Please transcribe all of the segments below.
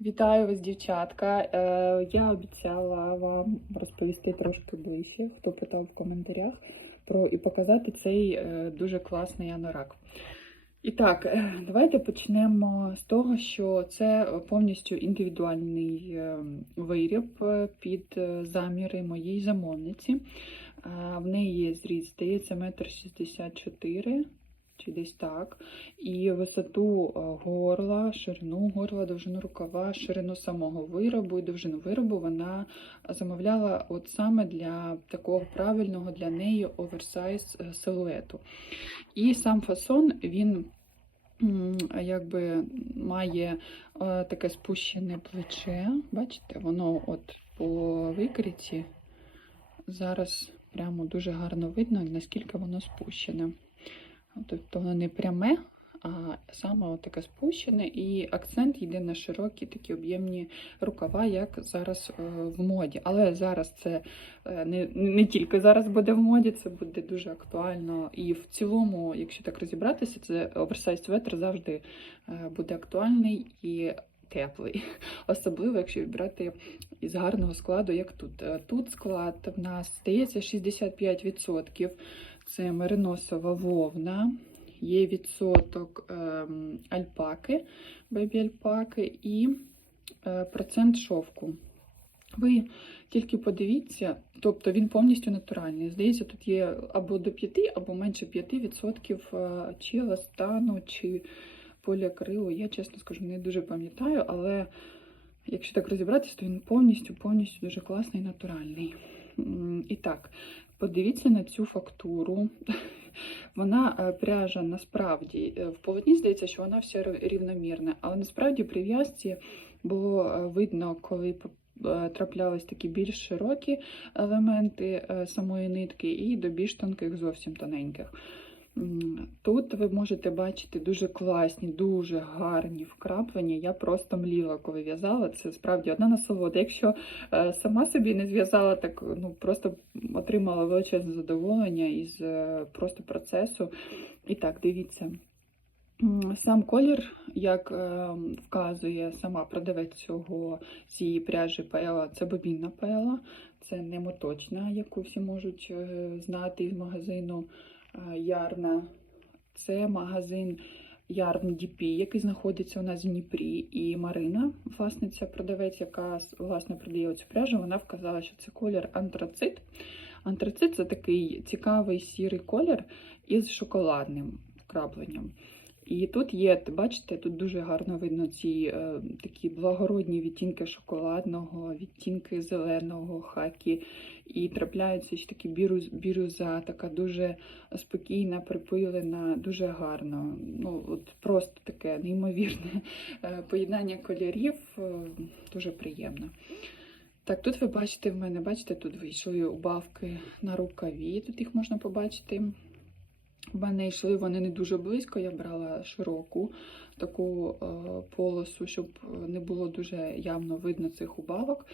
Вітаю вас, дівчатка. Е, Я обіцяла вам розповісти трошки ближче, хто питав в коментарях про і показати цей е, дуже класний анорак. І так, е, давайте почнемо з того, що це повністю індивідуальний виріб під заміри моєї замовниці. В неї є зріст, здається, метр шістдесят чотири. Чи десь так, і висоту е, горла, ширину горла, довжину рукава, ширину самого виробу і довжину виробу вона замовляла от саме для такого правильного для неї оверсайз е, силуету. І сам фасон він якби має е, таке спущене плече. Бачите, воно от по викриті зараз прямо дуже гарно видно, наскільки воно спущене. Тобто воно не пряме, а саме таке спущене, і акцент йде на широкі такі об'ємні рукава, як зараз е, в моді. Але зараз це е, не, не тільки зараз буде в моді, це буде дуже актуально. І в цілому, якщо так розібратися, це оверсайз светр завжди е, буде актуальний і теплий. Особливо, якщо брати із гарного складу, як тут. Тут склад в нас здається 65%. Це мериносова вовна, є відсоток ем, альпаки, бебі-альпаки і е, процент шовку. Ви тільки подивіться, тобто він повністю натуральний. Здається, тут є або до 5, або менше 5% е, чи еластану, чи поліакрилу. Я, чесно скажу, не дуже пам'ятаю, але якщо так розібратися, то він повністю повністю дуже класний, натуральний. І так, подивіться на цю фактуру. Вона е, пряжа насправді е, в полотні здається, що вона вся рівномірна, але насправді при в'язці було е, видно, коли траплялись такі більш широкі елементи самої нитки, і до більш тонких, зовсім тоненьких. Тут ви можете бачити дуже класні, дуже гарні вкраплення. Я просто мліла, коли в'язала. Це справді одна насолода. Якщо е, сама собі не зв'язала, так ну просто отримала величезне задоволення із е, просто процесу. І так, дивіться. Сам колір, як е, вказує сама продавець цього цієї пряжі Пела, це бобінна Пела, це не моточна, яку всі можуть знати із магазину Ярна. Це магазин Ярн Діпі, який знаходиться у нас в Дніпрі. І Марина, власниця продавець, яка власне продає цю пряжу, вона вказала, що це колір антрацит. Антрацит це такий цікавий сірий колір із шоколадним вкрапленням. І тут є, бачите, тут дуже гарно видно ці е, такі благородні відтінки шоколадного, відтінки зеленого, хакі. І трапляються ще такі бірюз, бірюза, така дуже спокійна, припилена, дуже гарно. Ну, от просто таке неймовірне е, поєднання кольорів, е, дуже приємно. Так, тут ви бачите в мене, бачите, тут вийшли убавки на рукаві, тут їх можна побачити. В мене йшли вони не дуже близько, я брала широку таку е, полосу, щоб не було дуже явно видно цих убавок.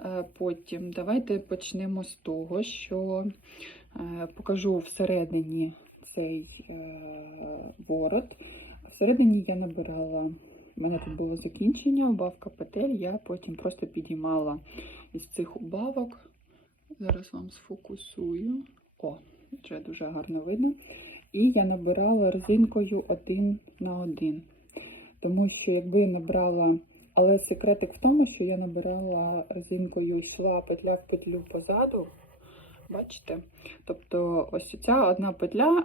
Е, потім давайте почнемо з того, що е, покажу всередині цей е, ворот. Всередині я набирала, в мене тут було закінчення, убавка петель, я потім просто підіймала із цих убавок. Зараз вам сфокусую. О, вже дуже гарно видно. І я набирала резинкою один на один. Тому що якби набрала, але секретик в тому, що я набирала резинкою, йшла петля в петлю позаду. Бачите? Тобто ось ця одна петля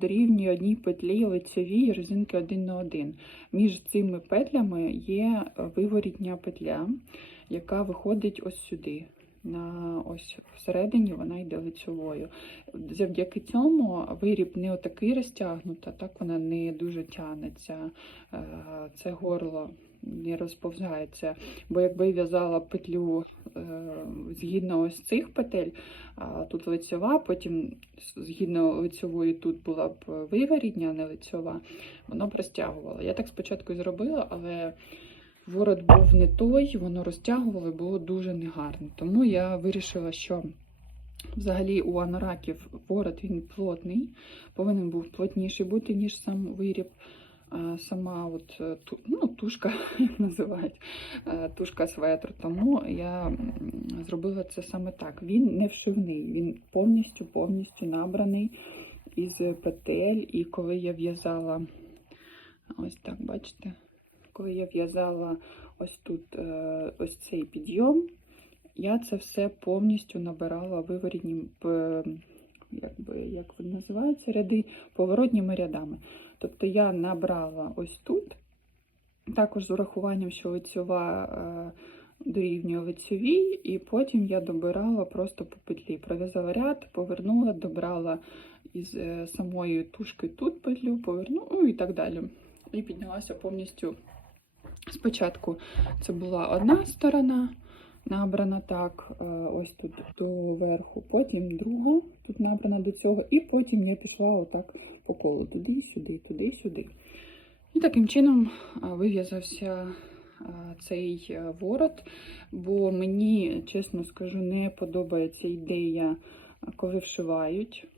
дорівнює одній петлі лицевій резинки один на один. Між цими петлями є виворітня петля, яка виходить ось сюди. На ось всередині вона йде лицьовою. Завдяки цьому виріб не отакий розтягнута, так вона не дуже тягнеться, е, це горло не розповзається. Бо якби в'язала петлю е, згідно ось цих петель, тут лицьова, потім згідно лицьової тут була б виворітня, а не лицьова, воно б розтягувало. Я так спочатку і зробила, але ворот був не той, воно розтягувало і було дуже негарно. Тому я вирішила, що взагалі у анораків ворот він плотний, повинен був плотніший бути, ніж сам виріб. сама от, е, ну, тушка, як називають, е, тушка светру. Тому я зробила це саме так. Він не вшивний, він повністю повністю набраний із петель. І коли я в'язала, ось так, бачите, коли я в'язала ось тут е, ось цей підйом, я це все повністю набирала виворітні, якби, як вони називаються, ряди поворотніми рядами. Тобто я набрала ось тут, також з урахуванням, що лицьова е, дорівнює лицьовій, і потім я добирала просто по петлі. Пров'язала ряд, повернула, добрала із е, самої тушки тут петлю, повернула ну, і так далі. І піднялася повністю. Спочатку це була одна сторона, набрана так, е, ось тут до верху, потім друга, тут набрана до цього, і потім я пішла отак по колу туди-сюди, туди-сюди. І таким чином а, вив'язався цей е, ворот, бо мені, чесно скажу, не подобається ідея, коли вшивають.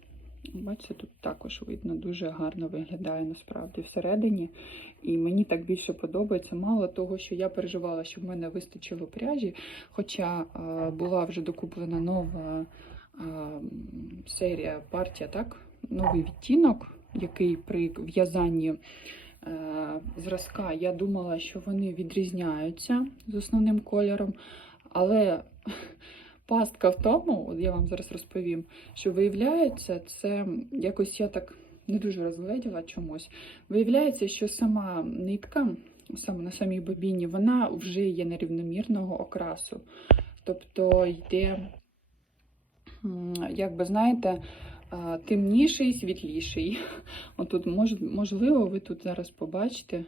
Бачите, тут також видно, дуже гарно виглядає насправді всередині. І мені так більше подобається. Мало того, що я переживала, що в мене вистачило пряжі, хоча а, була вже докуплена нова м, серія партія, так? новий відтінок, який при в'язанні е, зразка я думала, що вони відрізняються з основним кольором, але пастка в тому, я вам зараз розповім, що виявляється, це якось я так не дуже розгледіла чомусь. Виявляється, що сама нитка, саме на самій бобіні, вона вже є нерівномірного окрасу. Тобто йде, як би знаєте, темніший, світліший. Отут, можливо, ви тут зараз побачите.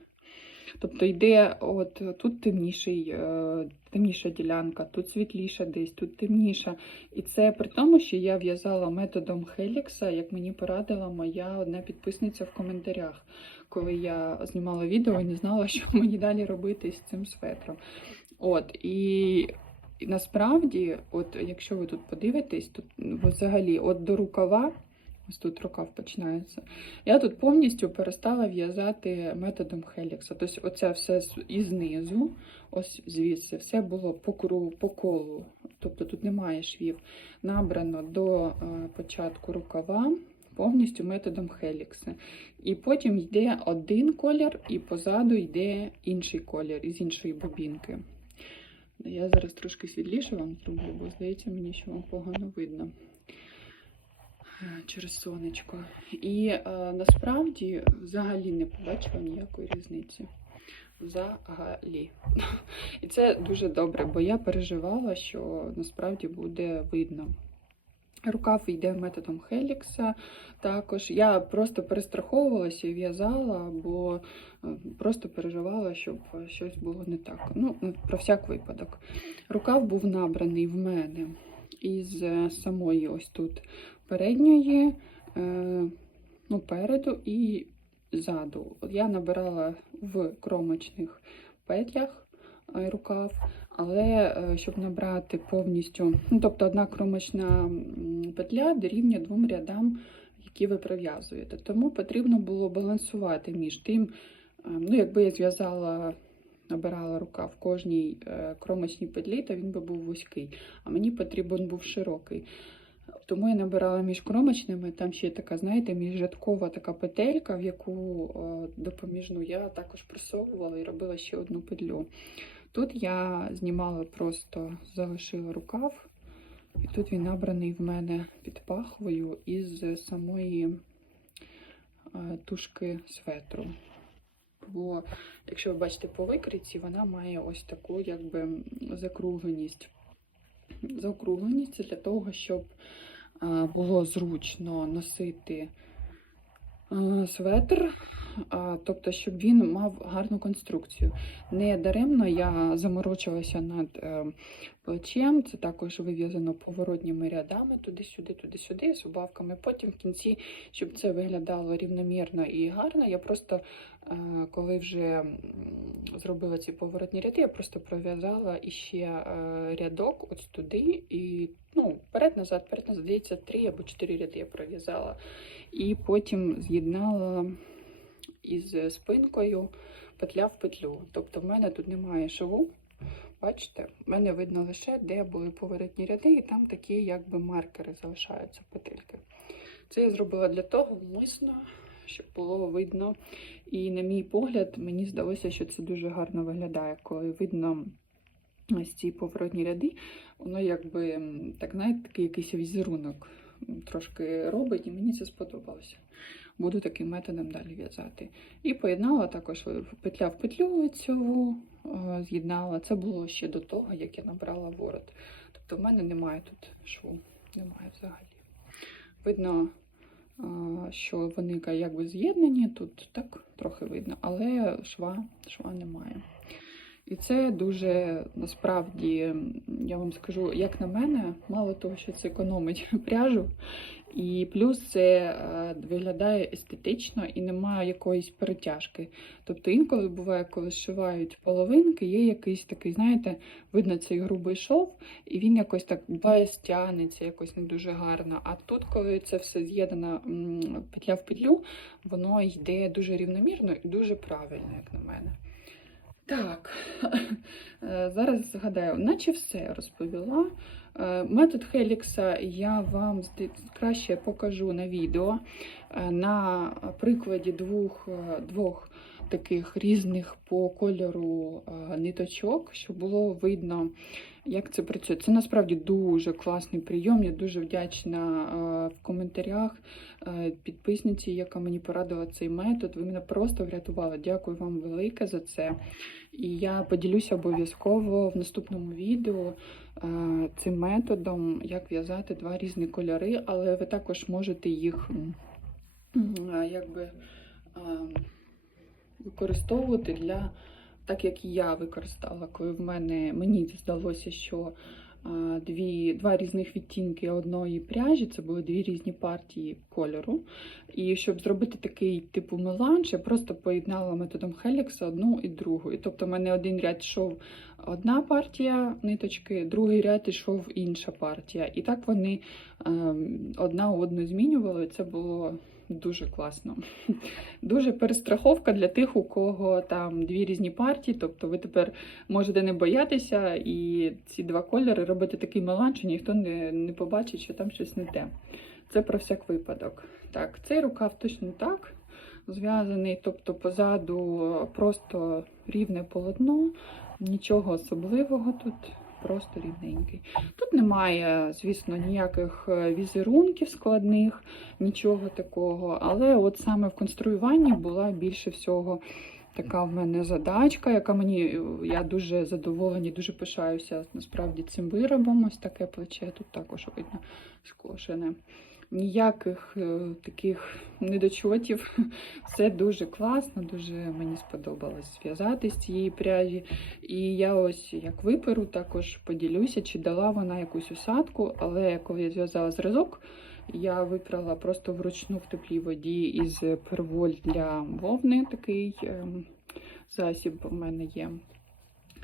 Тобто йде от тут темніший, е, темніша ділянка, тут світліша десь, тут темніша. І це при тому, що я в'язала методом Хелікса, як мені порадила моя одна підписниця в коментарях, коли я знімала відео і не знала, що мені далі робити з цим светром. От, і, і насправді, от якщо ви тут подивитесь, тут взагалі от до рукава. Ось тут рукав починається. Я тут повністю перестала в'язати методом Хелікса. Тобто, оце все і знизу, ось звідси, все було по кругу, по колу. Тобто тут немає швів. Набрано до е, початку рукава повністю методом Хелікса. І потім йде один колір, і позаду йде інший колір із іншої бобінки. Я зараз трошки світліше вам зроблю, бо здається мені, що вам погано видно через сонечко. І е, насправді взагалі не побачила ніякої різниці. Взагалі. І це дуже добре, бо я переживала, що насправді буде видно. Рукав йде методом Хелікса. Також я просто перестраховувалася і в'язала, бо е, просто переживала, щоб щось було не так. Ну, про всяк випадок. Рукав був набраний в мене із е, самої ось тут передньої, е, ну, переду і ззаду. Я набирала в кромочних петлях е, рукав, але е, щоб набрати повністю, ну, тобто одна кромочна петля дорівнює двом рядам, які ви пров'язуєте. Тому потрібно було балансувати між тим, ну, якби я зв'язала. Набирала рука в кожній кромочній петлі, то він би був вузький, а мені потрібен був широкий. Тому я набирала між кромочними, там ще така, знаєте, міжрядкова така петелька, в яку е, допоміжну я також просовувала і робила ще одну петлю. Тут я знімала просто, залишила рукав, і тут він набраний в мене під пахвою із самої е, тушки светру. Бо, якщо ви бачите по викриці, вона має ось таку якби закругленість. Заокругленість. Це для того, щоб було зручно носити светр, тобто, щоб він мав гарну конструкцію. Не даремно я заморочилася над е, плечем, це також вив'язано поворотніми рядами туди-сюди, туди-сюди, з убавками. Потім в кінці, щоб це виглядало рівномірно і гарно, я просто, е, коли вже зробила ці поворотні ряди, я просто пров'язала іще е, рядок ось туди і ну, вперед-назад, вперед-назад, здається, три або чотири ряди я пров'язала. І потім з'єднала із спинкою петля в петлю. Тобто в мене тут немає шву. Бачите, в мене видно лише, де були поворотні ряди, і там такі якби маркери залишаються петельки. Це я зробила для того вмисно, щоб було видно. І, на мій погляд, мені здалося, що це дуже гарно виглядає, коли видно ось ці поворотні ряди. Воно якби, так знаєте, такий якийсь візерунок трошки робить, і мені це сподобалося. Буду таким методом далі в'язати. І поєднала також петля в петлю цю е, з'єднала. Це було ще до того, як я набрала ворот. Тобто в мене немає тут шву, немає взагалі. Видно, е, що вони якби з'єднані, тут так трохи видно, але шва, шва немає. І це дуже насправді, я вам скажу, як на мене, мало того, що це економить пряжу, і плюс це е, виглядає естетично і немає якоїсь перетяжки. Тобто інколи буває, коли зшивають половинки, є якийсь такий, знаєте, видно цей грубий шов, і він якось так буває якось не дуже гарно. А тут, коли це все з'єднано петля в петлю, воно йде дуже рівномірно і дуже правильно, як на мене. Так, е, зараз згадаю, наче все розповіла. Е, Метод Хелікса я вам краще покажу на відео е, на прикладі двох, двох таких різних по кольору ниточок, щоб було видно, як це працює. Це насправді дуже класний прийом. Я дуже вдячна е, в коментарях е, підписниці, яка мені порадила цей метод. Ви мене просто врятували. Дякую вам велике за це. І я поділюся обов'язково в наступному відео е, цим методом, як в'язати два різні кольори, але ви також можете їх якби е, використовувати для так, як я використала, коли в мене мені здалося, що дві, два різних відтінки одної пряжі, це були дві різні партії кольору. І щоб зробити такий типу меланж, я просто поєднала методом Хелікса одну і другу. І тобто в мене один ряд йшов одна партія ниточки, другий ряд йшов інша партія. І так вони ем, одна одну змінювали. Це було дуже класно. Дуже перестраховка для тих, у кого там дві різні партії. Тобто ви тепер можете не боятися і ці два кольори робити такий меланж, що ніхто не, не побачить, що там щось не те. Це про всяк випадок. Так, цей рукав точно так зв'язаний, тобто позаду просто рівне полотно, нічого особливого тут. Просто рівненький. Тут немає, звісно, ніяких е, візерунків складних, нічого такого. Але от саме в конструюванні була більше всього така в мене задачка, яка мені я дуже задоволена, дуже пишаюся насправді цим виробом. Ось таке плече тут також видно скошене. Ніяких е, таких недочотів. Все дуже класно, дуже мені сподобалось зв'язати з цієї пряжі. І я ось як виперу, також поділюся, чи дала вона якусь усадку, але коли я зв'язала зразок, я випрала просто вручну в теплій воді із перволь для вовни такий ем, засіб у мене є.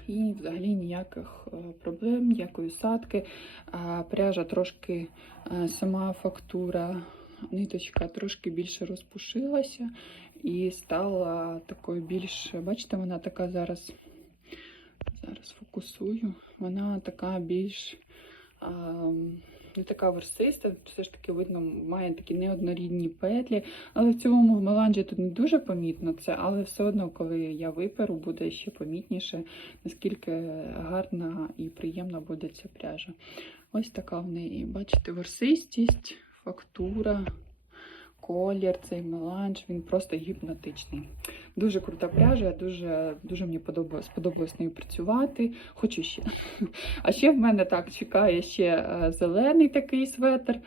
І взагалі ніяких е, проблем, ніякої усадки. А Пряжа трошки е, сама фактура, ниточка трошки більше розпушилася і стала такою більш, бачите, вона така зараз, зараз фокусую, вона така більш не така версиста, все ж таки видно, має такі неоднорідні петлі. Але в цілому в меланжі тут не дуже помітно це, але все одно, коли я виперу, буде ще помітніше, наскільки гарна і приємна буде ця пряжа. Ось така в неї, бачите, версистість, фактура, колір, цей меланж, він просто гіпнотичний. Дуже крута пряжа, дуже, дуже мені подобалось, сподобалось нею працювати. Хочу ще. А ще в мене так чекає ще е, зелений такий светр.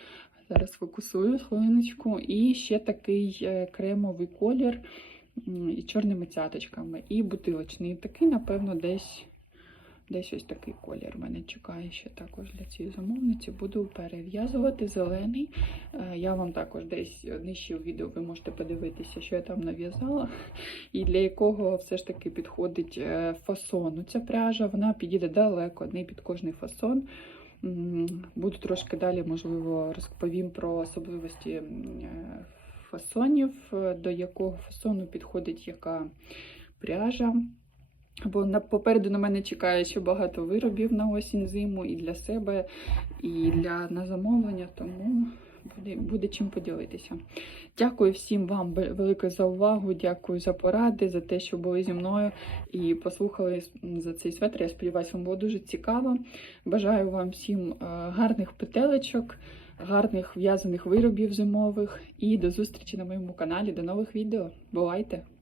Зараз фокусую хвилиночку. І ще такий е, кремовий колір із чорними цяточками. І бутилочний. Такий, напевно, десь. Десь ось такий колір мене чекає ще також для цієї замовниці. Буду перев'язувати зелений. Е, Я вам також десь нижче в відео ви можете подивитися, що я там нав'язала, і для якого все ж таки підходить е, фасон. Ця пряжа вона підійде далеко, не під кожний фасон. Буду трошки далі, можливо, розповім про особливості е, фасонів, до якого фасону підходить яка пряжа. Бо на, попереду на мене чекає ще багато виробів на осінь зиму і для себе, і для на замовлення, тому буде, буде чим поділитися. Дякую всім вам велике за увагу. Дякую за поради, за те, що були зі мною і послухали за цей светр. Я сподіваюся, вам було дуже цікаво. Бажаю вам всім е, гарних петелечок, гарних в'язаних виробів зимових і до зустрічі на моєму каналі. До нових відео. Бувайте!